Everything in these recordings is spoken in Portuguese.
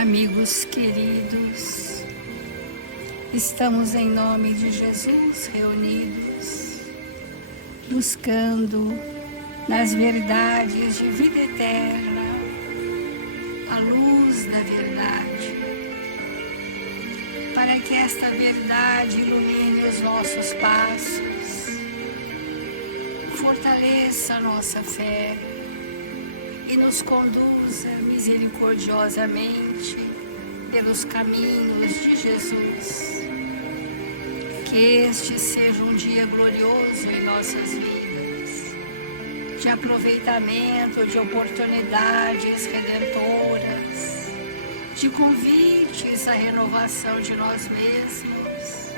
Amigos queridos, estamos em nome de Jesus reunidos, buscando nas verdades de vida eterna a luz da verdade, para que esta verdade ilumine os nossos passos, fortaleça a nossa fé e nos conduza misericordiosamente pelos caminhos de Jesus. Que este seja um dia glorioso em nossas vidas, de aproveitamento de oportunidades redentoras, de convites à renovação de nós mesmos,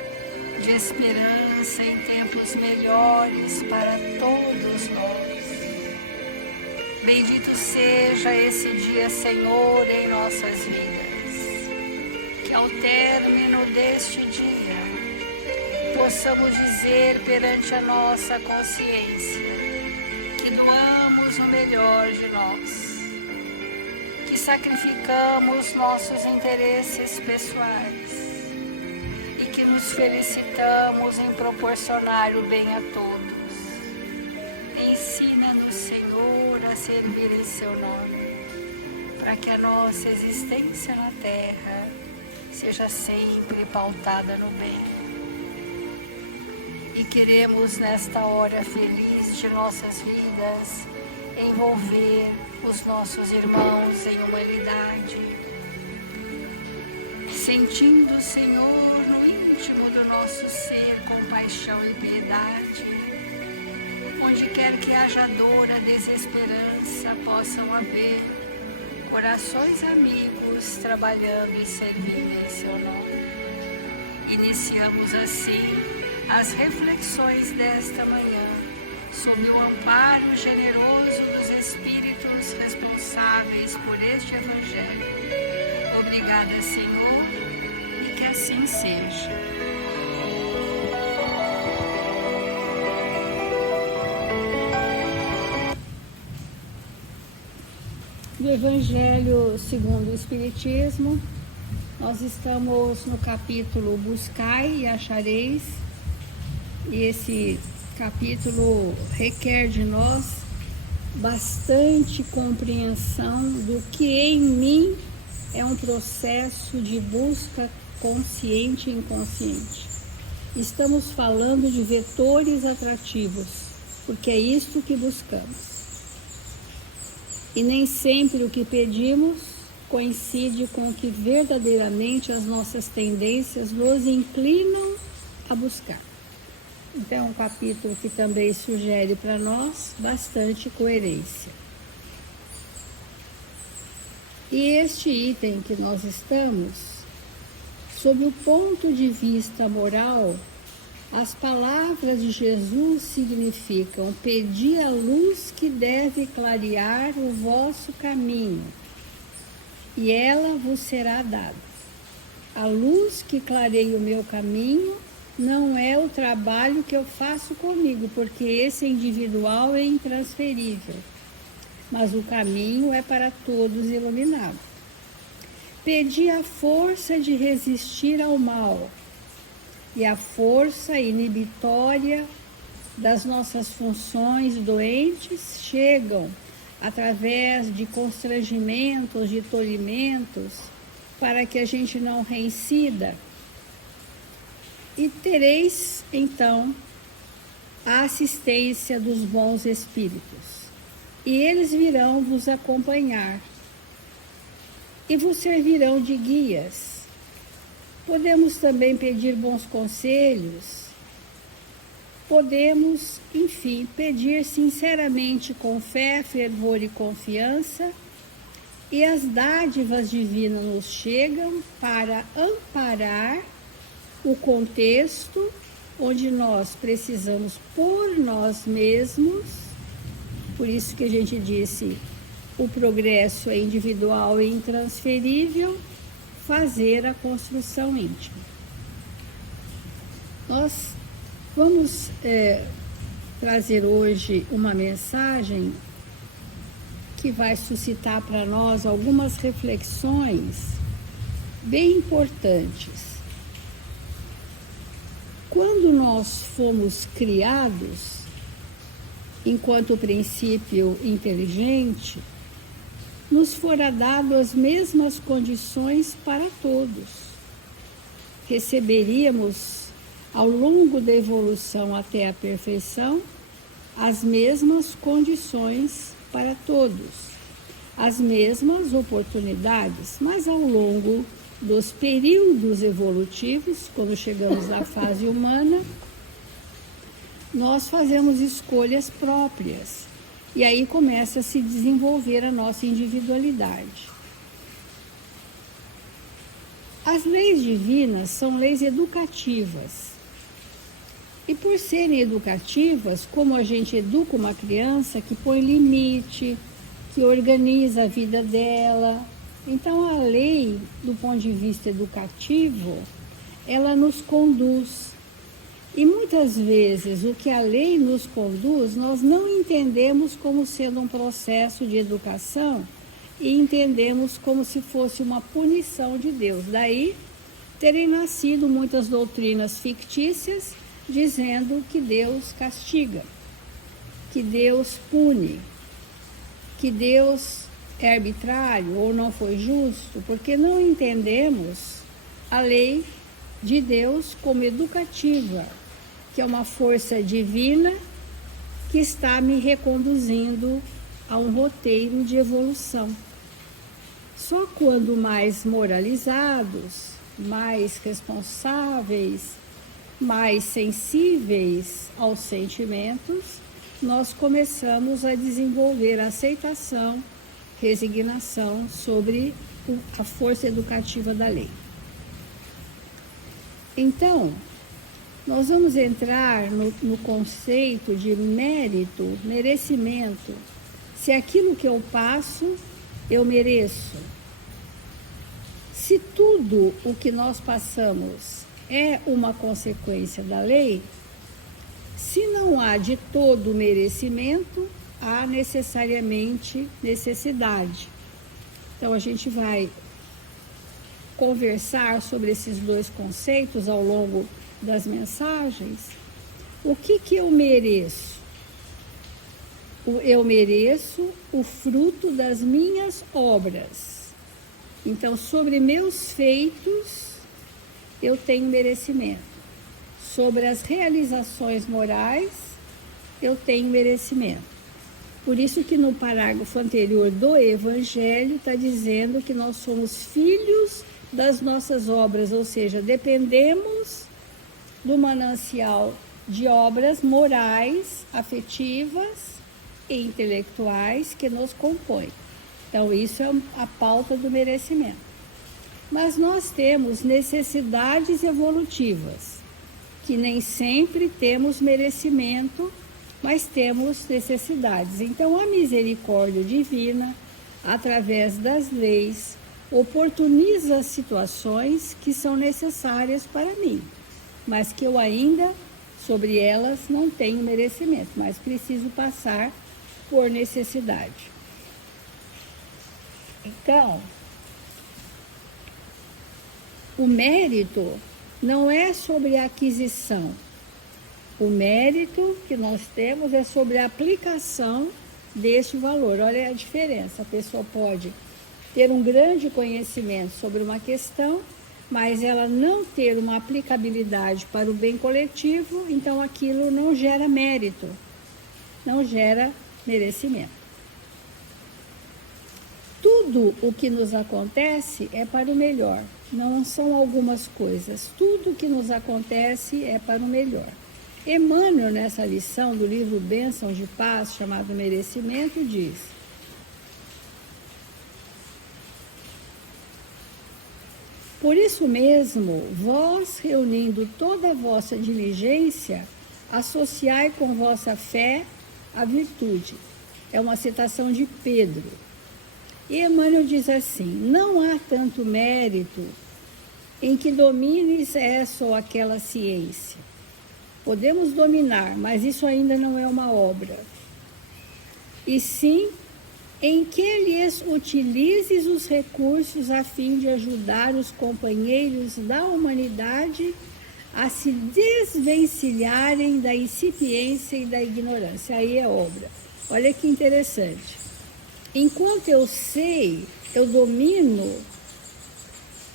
de esperança em tempos melhores para todos nós. Bendito seja esse dia, Senhor, em nossas vidas. Que ao término deste dia, possamos dizer perante a nossa consciência que doamos o melhor de nós, que sacrificamos nossos interesses pessoais e que nos felicitamos em proporcionar o bem a todos. Ensina-nos, Senhor, a servir em seu nome, para que a nossa existência na terra seja sempre pautada no bem. E queremos, nesta hora feliz de nossas vidas, envolver os nossos irmãos em humanidade, sentindo, Senhor, no íntimo do nosso ser compaixão e piedade. Onde quer que haja dor, a desesperança, possam haver corações amigos trabalhando e servindo em seu nome. Iniciamos assim as reflexões desta manhã, sob o amparo generoso dos Espíritos responsáveis por este Evangelho. Obrigada, Senhor, e que assim seja. Do Evangelho segundo o Espiritismo, nós estamos no capítulo Buscai e Achareis, e esse capítulo requer de nós bastante compreensão do que em mim é um processo de busca consciente e inconsciente. Estamos falando de vetores atrativos, porque é isto que buscamos. E nem sempre o que pedimos coincide com o que verdadeiramente as nossas tendências nos inclinam a buscar. Então é um capítulo que também sugere para nós bastante coerência. E este item que nós estamos, sob o ponto de vista moral, as palavras de Jesus significam: pedi a luz que deve clarear o vosso caminho, e ela vos será dada. A luz que clareia o meu caminho não é o trabalho que eu faço comigo, porque esse é individual e intransferível, mas o caminho é para todos iluminado. Pedi a força de resistir ao mal, e a força inibitória das nossas funções doentes chegam através de constrangimentos, de tolhimentos, para que a gente não reincida. E tereis, então, a assistência dos bons espíritos, e eles virão vos acompanhar, e vos servirão de guias. Podemos também pedir bons conselhos, podemos, enfim, pedir sinceramente com fé, fervor e confiança, e as dádivas divinas nos chegam para amparar o contexto onde nós precisamos por nós mesmos. Por isso que a gente disse, o progresso é individual e intransferível, fazer a construção íntima. Nós vamos trazer hoje uma mensagem que vai suscitar para nós algumas reflexões bem importantes. Quando nós fomos criados, enquanto princípio inteligente, nos fora dado as mesmas condições para todos. Receberíamos, ao longo da evolução até a perfeição, as mesmas condições para todos, as mesmas oportunidades, mas ao longo dos períodos evolutivos, quando chegamos à fase humana, nós fazemos escolhas próprias. E aí começa a se desenvolver a nossa individualidade. As leis divinas são leis educativas. E por serem educativas, como a gente educa uma criança que põe limite, que organiza a vida dela. Então a lei, do ponto de vista educativo, ela nos conduz. E muitas vezes o que a lei nos conduz, nós não entendemos como sendo um processo de educação e entendemos como se fosse uma punição de Deus. Daí terem nascido muitas doutrinas fictícias dizendo que Deus castiga, que Deus pune, que Deus é arbitrário ou não foi justo, porque não entendemos a lei de Deus como educativa, que é uma força divina que está me reconduzindo a um roteiro de evolução. Só quando mais moralizados, mais responsáveis, mais sensíveis aos sentimentos, nós começamos a desenvolver a aceitação, resignação sobre a força educativa da lei. Então, nós vamos entrar no conceito de mérito, merecimento. Se aquilo que eu passo, eu mereço. Se tudo o que nós passamos é uma consequência da lei, se não há de todo merecimento, há necessariamente necessidade. Então a gente vai conversar sobre esses dois conceitos ao longo das mensagens. O que eu mereço? Eu mereço o fruto das minhas obras. Então, sobre meus feitos, eu tenho merecimento. Sobre as realizações morais, eu tenho merecimento. Por isso que no parágrafo anterior do Evangelho está dizendo que nós somos filhos das nossas obras, ou seja, dependemos do manancial de obras morais, afetivas e intelectuais que nos compõem. Então, isso é a pauta do merecimento. Mas nós temos necessidades evolutivas, que nem sempre temos merecimento, mas temos necessidades. Então, a misericórdia divina, através das leis, oportuniza situações que são necessárias para mim, mas que eu ainda, sobre elas, não tenho merecimento, mas preciso passar por necessidade. Então, o mérito não é sobre a aquisição. O mérito que nós temos é sobre a aplicação deste valor. Olha a diferença. A pessoa pode ter um grande conhecimento sobre uma questão, mas ela não ter uma aplicabilidade para o bem coletivo, então aquilo não gera mérito, não gera merecimento. Tudo o que nos acontece é para o melhor, não são algumas coisas. Tudo o que nos acontece é para o melhor. Emmanuel, nessa lição do livro Bênçãos de Paz, chamado Merecimento, diz: por isso mesmo, vós, reunindo toda a vossa diligência, associai com vossa fé a virtude. É uma citação de Pedro. E Emmanuel diz assim: não há tanto mérito em que domines essa ou aquela ciência. Podemos dominar, mas isso ainda não é uma obra. E sim em que lhes utilizes os recursos a fim de ajudar os companheiros da humanidade a se desvencilharem da incipiência e da ignorância. Aí é obra. Olha que interessante. Enquanto eu sei, eu domino,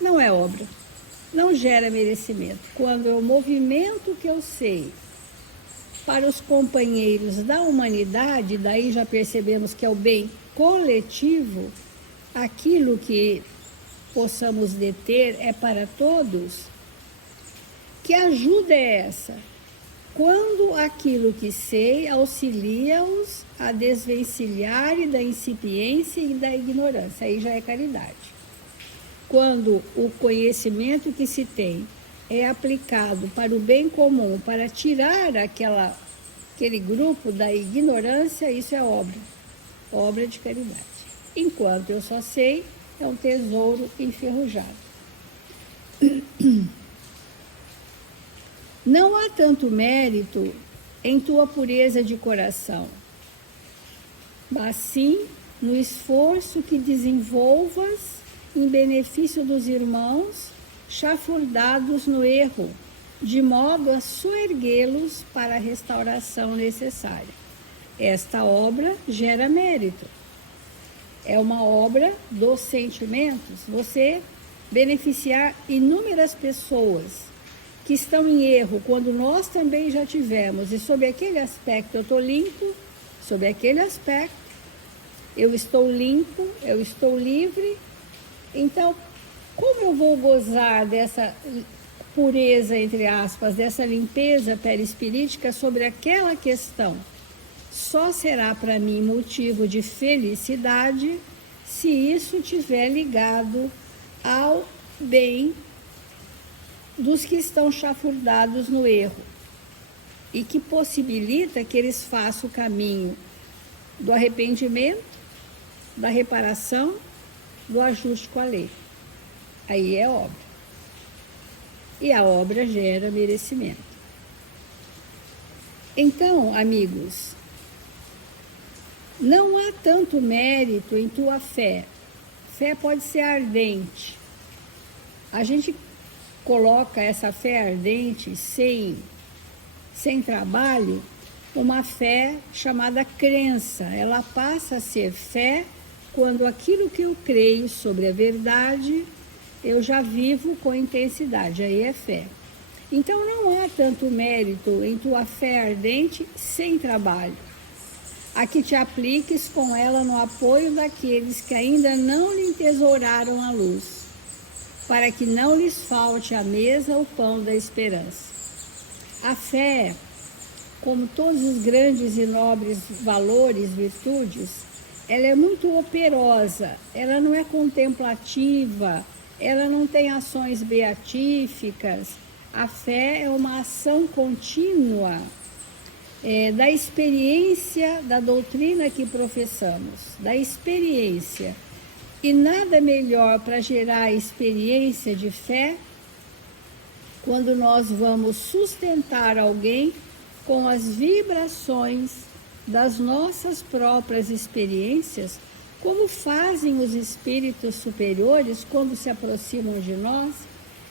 não é obra. Não gera merecimento. Quando eu movimento o que eu sei para os companheiros da humanidade, daí já percebemos que é o bem coletivo, aquilo que possamos deter é para todos. Que ajuda é essa? Quando aquilo que sei auxilia-os a desvencilharem da incipiência e da ignorância, aí já é caridade. Quando o conhecimento que se tem é aplicado para o bem comum, para tirar aquele grupo da ignorância, isso é obra de caridade. Enquanto eu só sei, é um tesouro enferrujado. Não há tanto mérito em tua pureza de coração, mas sim no esforço que desenvolvas em benefício dos irmãos chafurdados no erro, de modo a soerguê-los para a restauração necessária. Esta obra gera mérito. É uma obra dos sentimentos. Você beneficiar inúmeras pessoas que estão em erro, quando nós também já tivemos, e sob aquele aspecto eu estou limpo, sob aquele aspecto eu estou limpo, eu estou livre. Então, como eu vou gozar dessa pureza, entre aspas, dessa limpeza perispirítica sobre aquela questão? Só será para mim motivo de felicidade se isso estiver ligado ao bem dos que estão chafurdados no erro e que possibilita que eles façam o caminho do arrependimento, da reparação, do ajuste com a lei. Aí é obra. E a obra gera merecimento. Então, amigos, não há tanto mérito em tua fé. Fé pode ser ardente. A gente coloca essa fé ardente sem trabalho, uma fé chamada crença. Ela passa a ser fé quando aquilo que eu creio sobre a verdade, eu já vivo com intensidade, aí é fé. Então não há tanto mérito em tua fé ardente sem trabalho, a que te apliques com ela no apoio daqueles que ainda não lhe entesouraram a luz, para que não lhes falte à mesa o pão da esperança. A fé, como todos os grandes e nobres valores, virtudes, ela é muito operosa, ela não é contemplativa, ela não tem ações beatíficas. A fé é uma ação contínua da experiência da doutrina que professamos, da experiência. E nada melhor para gerar a experiência de fé quando nós vamos sustentar alguém com as vibrações das nossas próprias experiências, como fazem os espíritos superiores quando se aproximam de nós.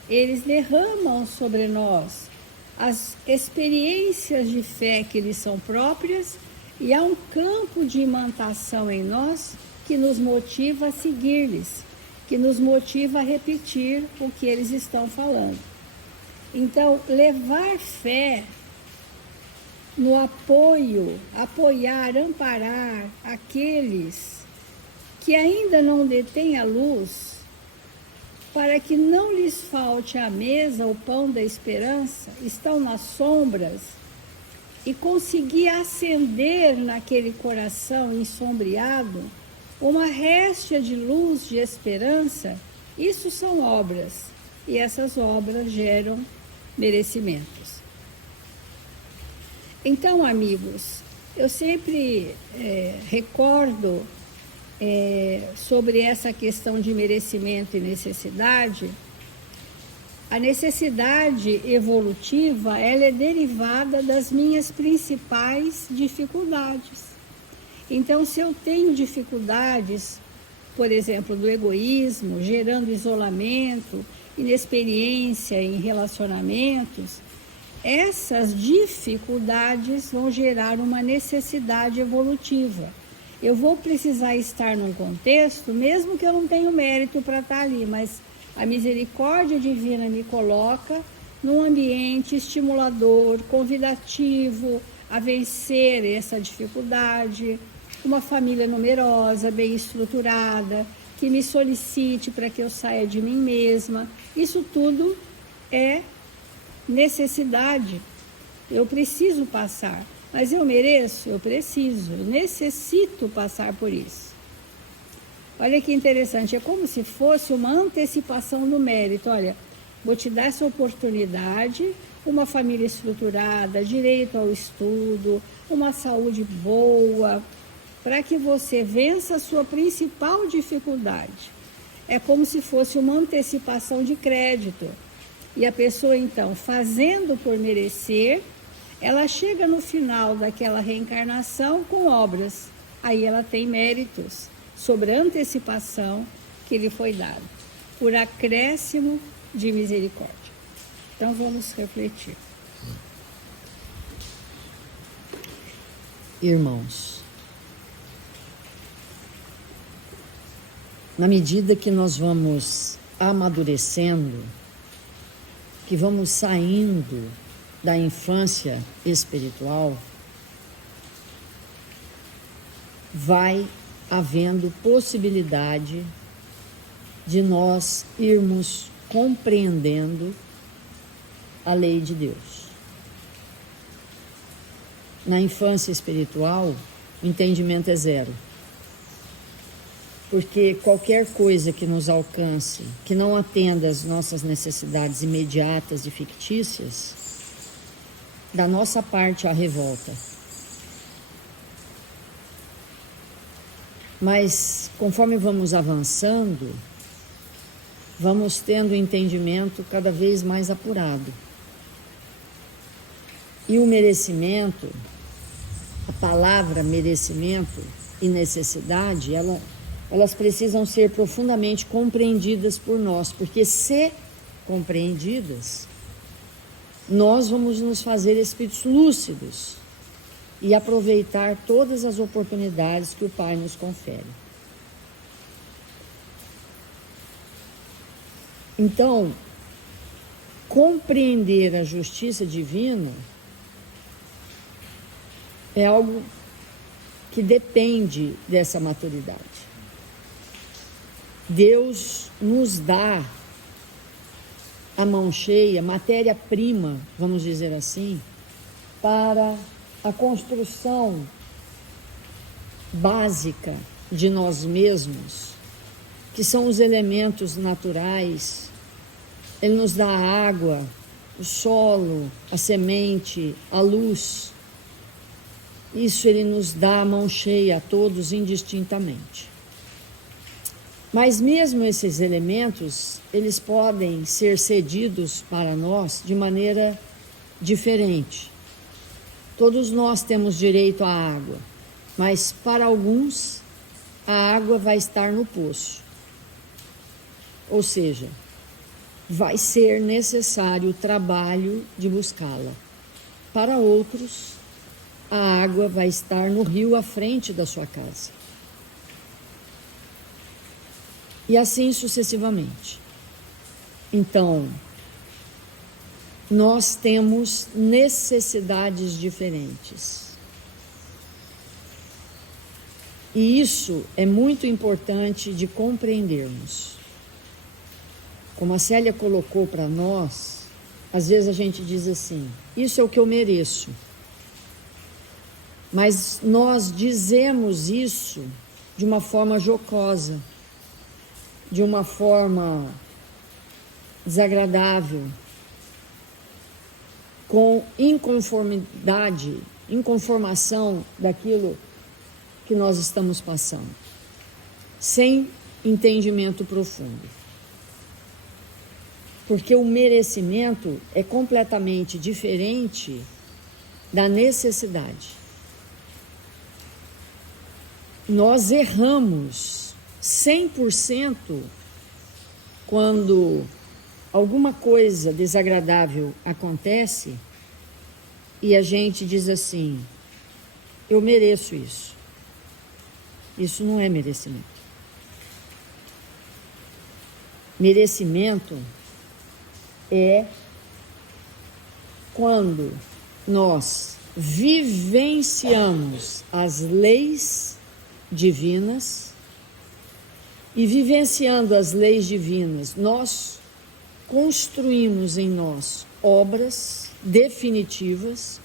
Eles derramam sobre nós as experiências de fé que lhes são próprias, e há um campo de imantação em nós que nos motiva a seguir-lhes, que nos motiva a repetir o que eles estão falando. Então, levar fé no apoio, apoiar, amparar aqueles que ainda não detêm a luz, para que não lhes falte à mesa o pão da esperança, estão nas sombras, e conseguir acender naquele coração ensombreado uma réstia de luz, de esperança, isso são obras, e essas obras geram merecimentos. Então, amigos, eu sempre recordo sobre essa questão de merecimento e necessidade. A necessidade evolutiva, ela é derivada das minhas principais dificuldades. Então, se eu tenho dificuldades, por exemplo, do egoísmo, gerando isolamento, inexperiência em relacionamentos, essas dificuldades vão gerar uma necessidade evolutiva. Eu vou precisar estar num contexto, mesmo que eu não tenha mérito para estar ali, mas a misericórdia divina me coloca num ambiente estimulador, convidativo a vencer essa dificuldade, uma família numerosa, bem estruturada, que me solicite para que eu saia de mim mesma. Isso tudo é necessidade. Eu preciso passar, mas eu mereço? Eu preciso, eu necessito passar por isso. Olha que interessante, é como se fosse uma antecipação do mérito. Olha, vou te dar essa oportunidade, uma família estruturada, direito ao estudo, uma saúde boa, para que você vença a sua principal dificuldade. É como se fosse uma antecipação de crédito. E a pessoa, então, fazendo por merecer, ela chega no final daquela reencarnação com obras. Aí ela tem méritos sobre a antecipação que lhe foi dada, por acréscimo de misericórdia. Então vamos refletir. Irmãos, na medida que nós vamos amadurecendo, que vamos saindo da infância espiritual, vai havendo possibilidade de nós irmos compreendendo a lei de Deus. Na infância espiritual, o entendimento é zero. Porque qualquer coisa que nos alcance, que não atenda às nossas necessidades imediatas e fictícias, da nossa parte há revolta. Mas conforme vamos avançando, vamos tendo o entendimento cada vez mais apurado. E o merecimento, a palavra merecimento e necessidade, elas precisam ser profundamente compreendidas por nós, porque se compreendidas, nós vamos nos fazer espíritos lúcidos e aproveitar todas as oportunidades que o Pai nos confere. Então, compreender a justiça divina é algo que depende dessa maturidade. Deus nos dá a mão cheia, matéria-prima, vamos dizer assim, para a construção básica de nós mesmos, que são os elementos naturais. Ele nos dá a água, o solo, a semente, a luz. Isso Ele nos dá a mão cheia a todos indistintamente. Mas mesmo esses elementos, eles podem ser cedidos para nós de maneira diferente. Todos nós temos direito à água, mas para alguns a água vai estar no poço. Ou seja, vai ser necessário o trabalho de buscá-la. Para outros, a água vai estar no rio à frente da sua casa. E assim sucessivamente. Então, nós temos necessidades diferentes. E isso é muito importante de compreendermos. Como a Célia colocou para nós, às vezes a gente diz assim, isso é o que eu mereço. Mas nós dizemos isso de uma forma jocosa, de uma forma desagradável, com inconformação daquilo que nós estamos passando, sem entendimento profundo. Porque o merecimento é completamente diferente da necessidade. nós erramos 100% quando alguma coisa desagradável acontece e a gente diz assim: eu mereço isso. Isso não é merecimento. Merecimento é quando nós vivenciamos as leis divinas, e vivenciando as leis divinas, nós construímos em nós obras definitivas,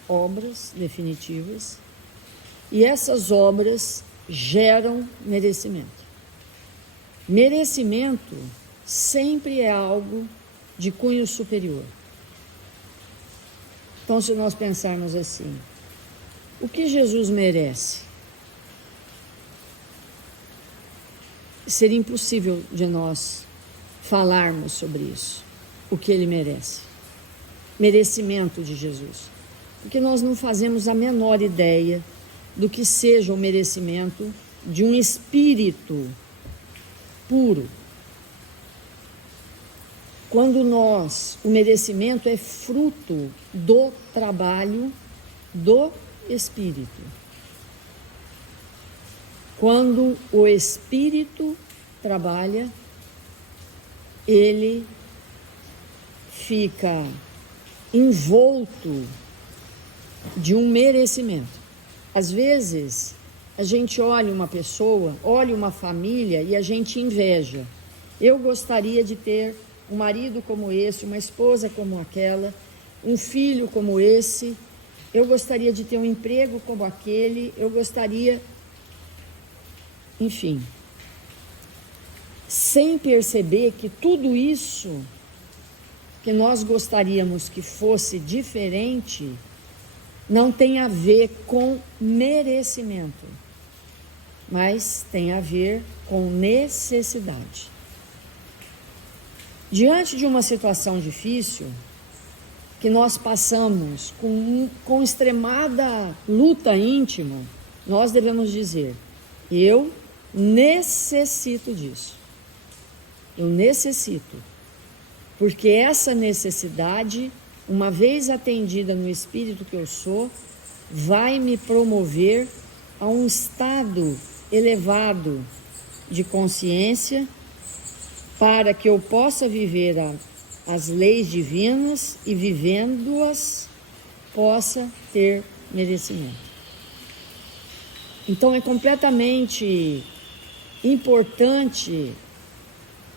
e essas obras geram merecimento. Merecimento sempre é algo de cunho superior. Então, se nós pensarmos assim, o que Jesus merece? Seria impossível de nós falarmos sobre isso, o que ele merece. Merecimento de Jesus. Porque nós não fazemos a menor ideia do que seja o merecimento de um espírito puro. Quando o merecimento é fruto do trabalho do espírito. Quando o espírito trabalha, ele fica envolto de um merecimento. Às vezes, a gente olha uma pessoa, olha uma família e a gente inveja. Eu gostaria de ter um marido como esse, uma esposa como aquela, um filho como esse. Eu gostaria de ter um emprego como aquele, eu gostaria... Enfim, sem perceber que tudo isso que nós gostaríamos que fosse diferente, não tem a ver com merecimento, mas tem a ver com necessidade. Diante de uma situação difícil, que nós passamos com extremada luta íntima, nós devemos dizer: eu necessito disso. Eu necessito. Porque essa necessidade, uma vez atendida no espírito que eu sou, vai me promover a um estado elevado de consciência, para que eu possa viver as leis divinas e, vivendo-as, possa ter merecimento. Então é completamente importante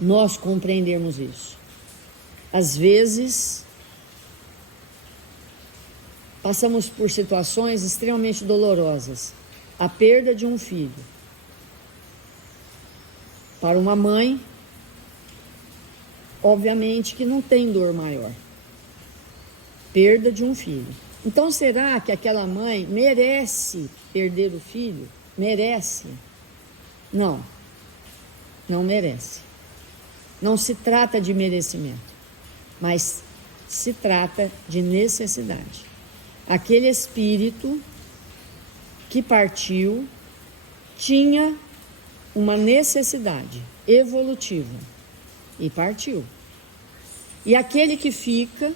nós compreendermos isso. Às vezes, passamos por situações extremamente dolorosas. A perda de um filho. Para uma mãe, obviamente que não tem dor maior. Perda de um filho. Então, será que aquela mãe merece perder o filho? Merece? Não. Não merece. Não se trata de merecimento, mas se trata de necessidade. Aquele espírito que partiu tinha uma necessidade evolutiva e partiu. E aquele que fica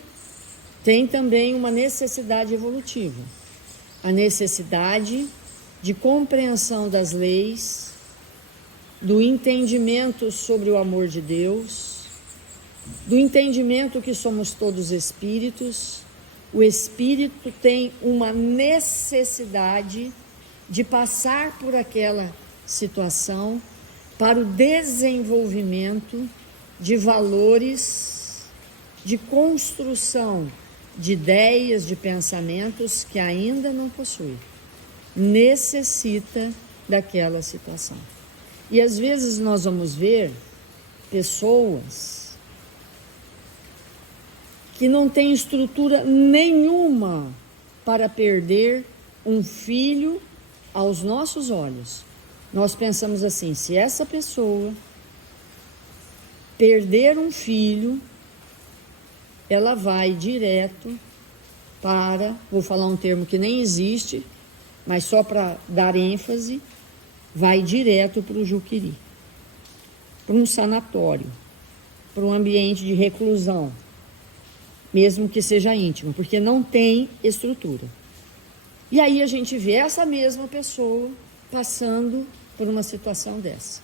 tem também uma necessidade evolutiva, a necessidade de compreensão das leis, do entendimento sobre o amor de Deus, do entendimento que somos todos espíritos. O espírito tem uma necessidade de passar por aquela situação para o desenvolvimento de valores, de construção de ideias, de pensamentos que ainda não possui. Necessita daquela situação. E às vezes nós vamos ver pessoas que não têm estrutura nenhuma para perder um filho aos nossos olhos. Nós pensamos assim: se essa pessoa perder um filho, ela vai direto para, vou falar um termo que nem existe, mas só para dar ênfase, vai direto para o Juqueri, para um sanatório, para um ambiente de reclusão, mesmo que seja íntimo, porque não tem estrutura. E aí a gente vê essa mesma pessoa passando por uma situação dessa.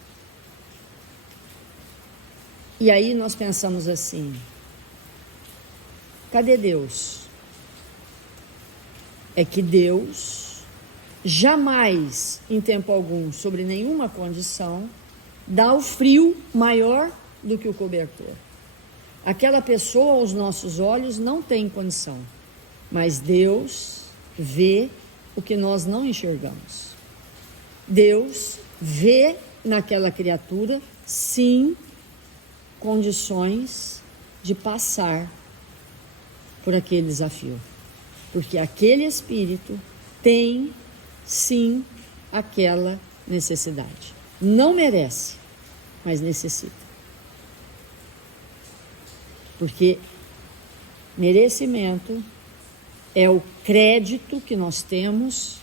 E aí nós pensamos assim: cadê Deus? É que Deus jamais, em tempo algum, sobre nenhuma condição, dá o frio maior do que o cobertor. Aquela pessoa, aos nossos olhos, não tem condição, mas Deus vê o que nós não enxergamos. Deus vê naquela criatura, sim, condições de passar por aquele desafio, porque aquele espírito tem, sim, aquela necessidade. Não merece, mas necessita. Porque merecimento é o crédito que nós temos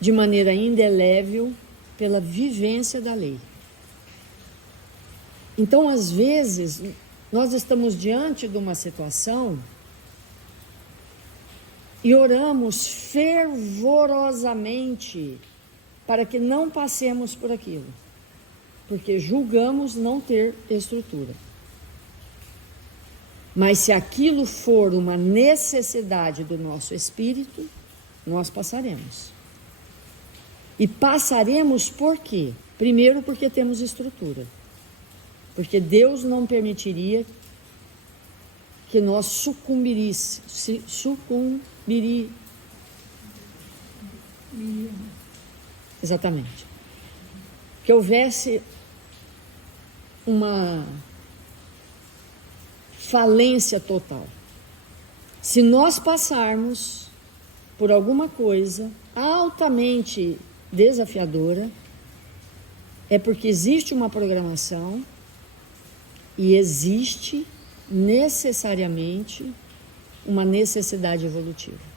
de maneira indelével pela vivência da lei. Então, às vezes, nós estamos diante de uma situação e oramos fervorosamente para que não passemos por aquilo, porque julgamos não ter estrutura. Mas se aquilo for uma necessidade do nosso espírito, nós passaremos. E passaremos por quê? Primeiro, porque temos estrutura. Porque Deus não permitiria que nós exatamente. Que houvesse uma falência total. Se nós passarmos por alguma coisa altamente desafiadora, é porque existe uma programação e existe necessariamente uma necessidade evolutiva.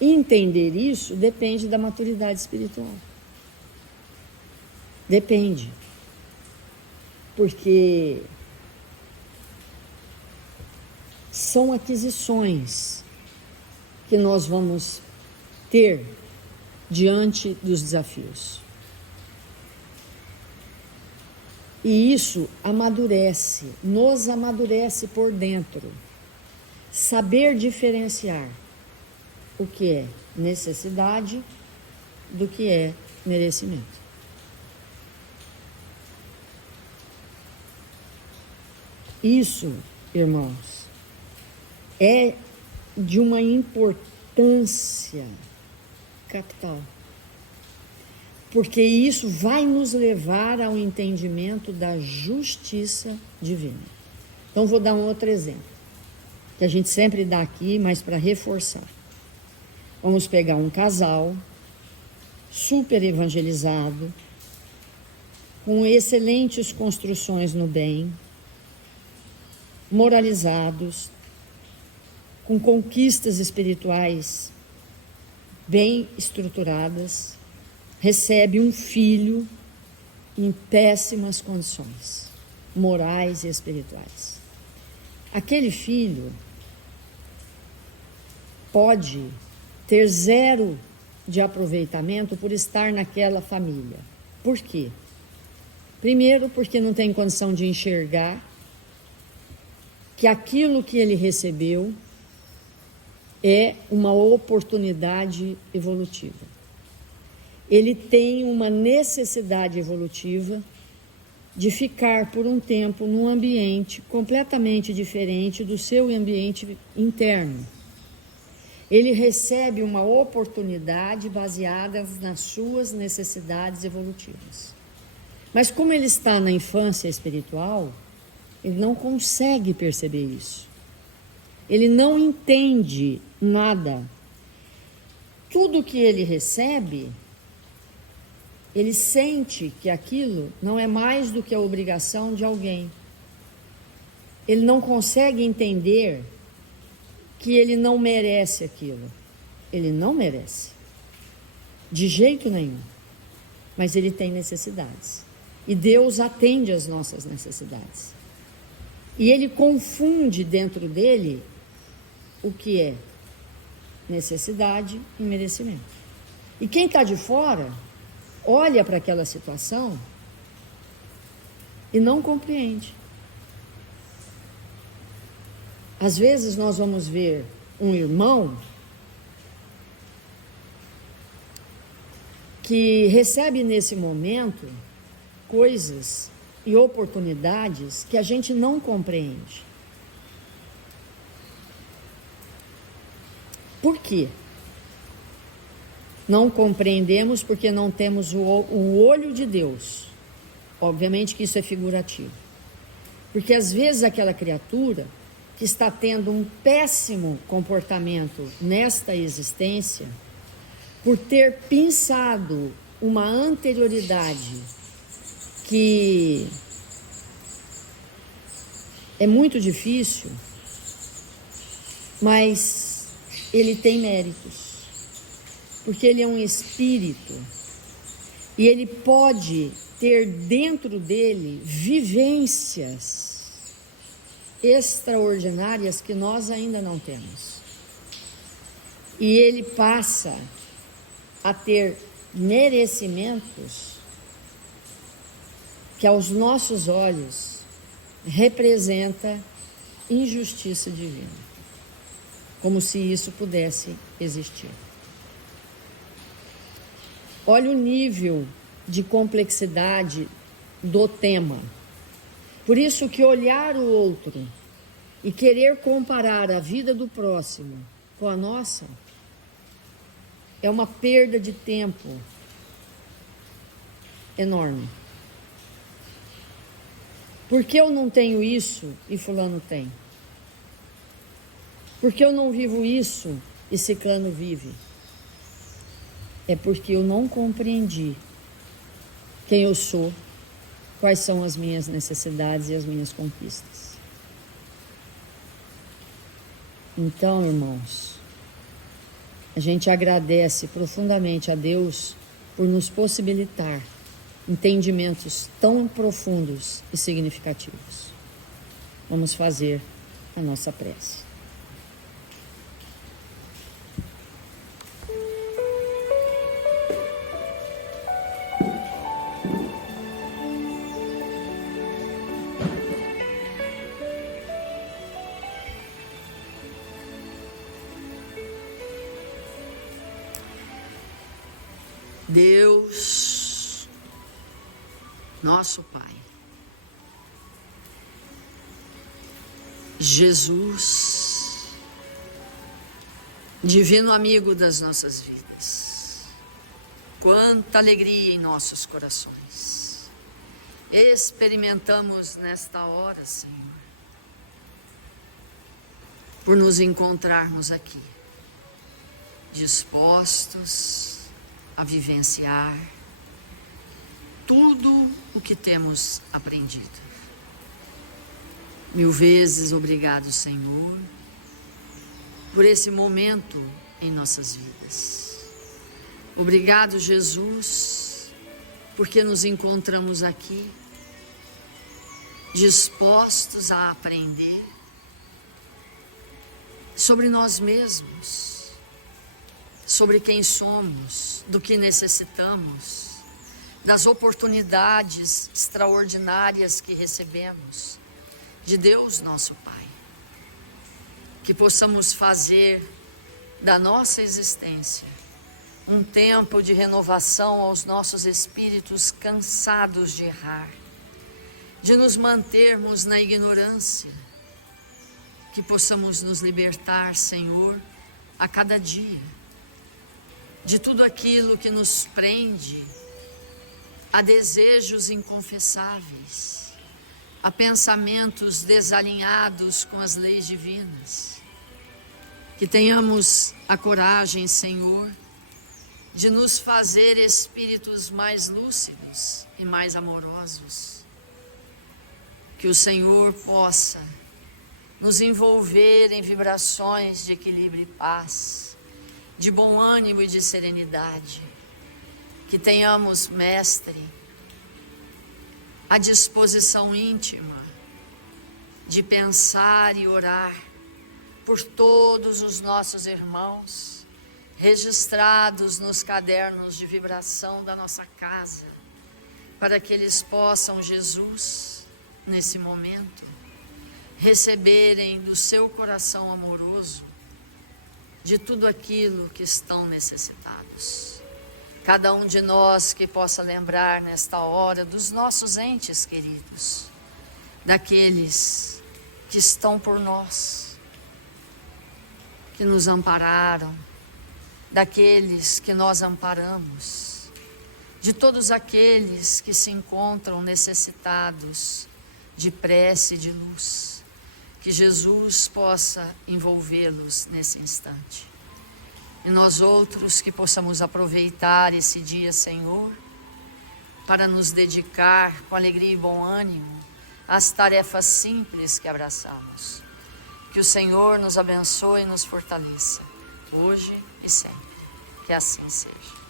Entender isso depende da maturidade espiritual. Depende. Porque são aquisições que nós vamos ter diante dos desafios. E isso amadurece, nos amadurece por dentro. Saber diferenciar o que é necessidade do que é merecimento. Isso, irmãos, é de uma importância capital. Porque isso vai nos levar ao entendimento da justiça divina. Então, vou dar um outro exemplo, que a gente sempre dá aqui, mas para reforçar. Vamos pegar um casal super evangelizado, com excelentes construções no bem, moralizados, com conquistas espirituais bem estruturadas, recebe um filho em péssimas condições morais e espirituais. Aquele filho pode ter zero de aproveitamento por estar naquela família. Por quê? Primeiro, porque não tem condição de enxergar que aquilo que ele recebeu é uma oportunidade evolutiva. Ele tem uma necessidade evolutiva de ficar por um tempo num ambiente completamente diferente do seu ambiente interno. Ele recebe uma oportunidade baseada nas suas necessidades evolutivas. Mas como ele está na infância espiritual, ele não consegue perceber isso. Ele não entende nada. Tudo que ele recebe, ele sente que aquilo não é mais do que a obrigação de alguém. Ele não consegue entender que ele não merece aquilo. Ele não merece. de jeito nenhum. Mas ele tem necessidades. E Deus atende às nossas necessidades. E ele confunde dentro dele o que é necessidade e merecimento. E quem está de fora olha para aquela situação e não compreende. Às vezes nós vamos ver um irmão que recebe nesse momento coisas e oportunidades que a gente não compreende. Por quê? Não compreendemos porque não temos o olho de Deus. Obviamente que isso é figurativo. Porque às vezes aquela criatura que está tendo um péssimo comportamento nesta existência, por ter pensado uma anterioridade que é muito difícil, mas ele tem méritos, porque ele é um espírito e ele pode ter dentro dele vivências extraordinárias que nós ainda não temos. E ele passa a ter merecimentos que aos nossos olhos representa injustiça divina, como se isso pudesse existir. Olha o nível de complexidade do tema. Por isso que olhar o outro e querer comparar a vida do próximo com a nossa é uma perda de tempo enorme. Por que eu não tenho isso e fulano tem? Por que eu não vivo isso e ciclano vive? É porque eu não compreendi quem eu sou, quais são as minhas necessidades e as minhas conquistas. Então, irmãos, a gente agradece profundamente a Deus por nos possibilitar entendimentos tão profundos e significativos. Vamos fazer a nossa prece. Deus, nosso Pai, Jesus, divino amigo das nossas vidas, quanta alegria em nossos corações experimentamos nesta hora, Senhor, por nos encontrarmos aqui, dispostos a vivenciar tudo o que temos aprendido. Mil vezes obrigado, Senhor, por esse momento em nossas vidas. Obrigado, Jesus, porque nos encontramos aqui, dispostos a aprender sobre nós mesmos, sobre quem somos, do que necessitamos, das oportunidades extraordinárias que recebemos de Deus, nosso Pai. Que possamos fazer da nossa existência um tempo de renovação aos nossos espíritos cansados de errar, de nos mantermos na ignorância, que possamos nos libertar, Senhor, a cada dia, de tudo aquilo que nos prende a desejos inconfessáveis, a pensamentos desalinhados com as leis divinas. Que tenhamos a coragem, Senhor, de nos fazer espíritos mais lúcidos e mais amorosos. Que o Senhor possa nos envolver em vibrações de equilíbrio e paz, de bom ânimo e de serenidade, Que tenhamos, Mestre, a disposição íntima de pensar e orar por todos os nossos irmãos, registrados nos cadernos de vibração da nossa casa, para que eles possam, Jesus, nesse momento, receberem do seu coração amoroso de tudo aquilo que estão necessitados. Cada um de nós que possa lembrar nesta hora dos nossos entes queridos, daqueles que estão por nós, que nos ampararam, daqueles que nós amparamos, de todos aqueles que se encontram necessitados de prece e de luz. Que Jesus possa envolvê-los nesse instante. E nós outros que possamos aproveitar esse dia, Senhor, para nos dedicar com alegria e bom ânimo às tarefas simples que abraçamos. Que o Senhor nos abençoe e nos fortaleça, hoje e sempre. Que assim seja.